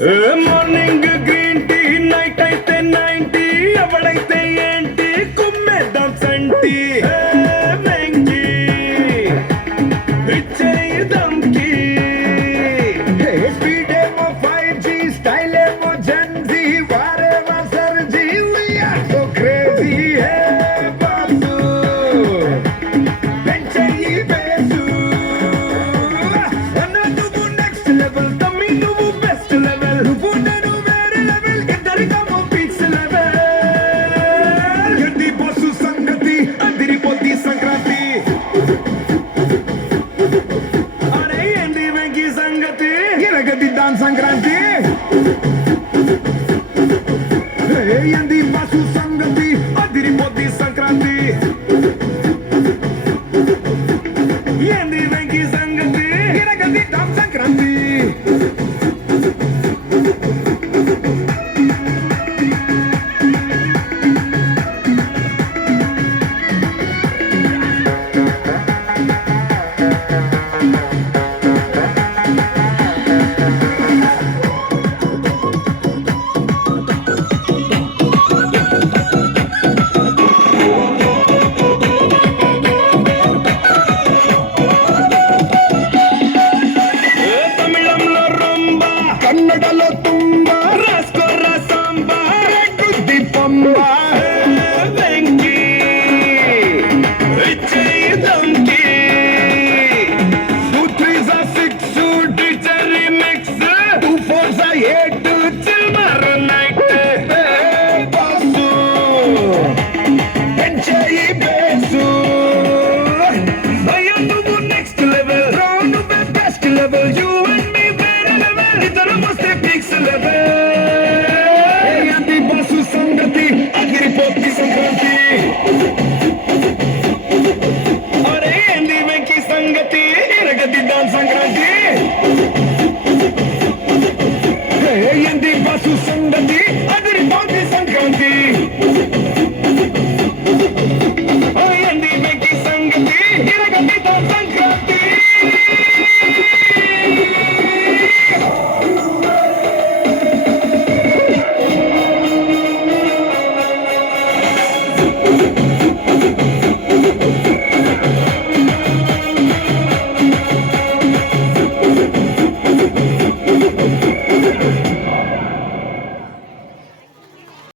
morning green tea night అయితే 90 ఎవడైతే ఏంటి కుమ్మేద్దాం సంటి వెంకీ ఇచ్చేద్దాంకి స్పీడ్ ఏమో 5G స్టైల్ ఏమో జెన్జీ వారేమో సర్జీ we are so crazy hey boss పెంచేయి బేసు అన్న నువ్వు నెక్స్ట్ లెవెల్ తమ్మి నువ్వు బెస్ట్ లెవెల్ నువ్వు నేను వేరే లెవెల్ ఇద్దరికమో ఫిక్స్ లెవెల్ ఎంది బస్సు సంగతి అదిరిపోద్ది సంక్రాంతి అరే ఏంది వెంకీ సంగతి ఇరగదిద్దాం సంక్రాంతి ఏంది బస్సు సంగతి అదిరిపోద్ది సంక్రాంతి ఏంది వెంకీ సంగతి ఇరగదిద్దాం